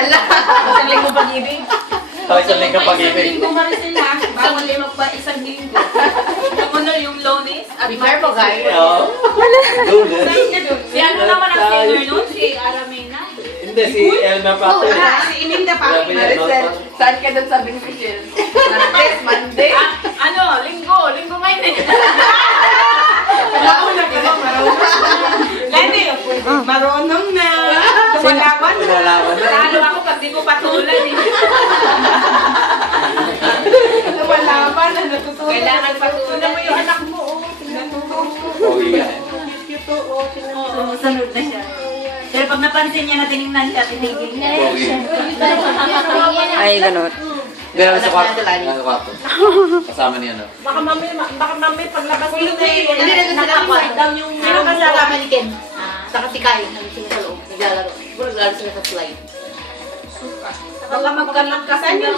Ala! Isang linggo pag-ibig. Isang linggo pag-ibig. Isang linggo Maricel ha. Bawal limag ba isang linggo. Yung ano yung lonis at Be careful, guys. Oo. Si ano naman ang singer nun? Si Aramena. Hindi, si Elna pa. Si Ininda pa. Maricel, saan ka doon sa beneficial? Martes, Monday. Ano? Linggo ngayon eh. Marunong ka ba? Lenny, marunong na. Lumalawan na. Lumalawan na. Lalo ako pag di ko patulan eh. Lumalaban na natutunan. Kailangan patulan mo yung anak mo. Oh, yeah. Sumusunod na siya. Pero pag napansin niya na tinignan siya, tinigil niya. Ay, ganun. Ganun sa kwarto. Sa kwarto. Kasama niya, no? Baka mami paglabas mo na eh. Hindi na sila Nakakuha daw yung... Sino kasama ni Ken? Saka si Kai, nandun sila sa loob. Naglalaro. Siguro naglalaro sila sa slide. Baka magkalat ka sa inyo.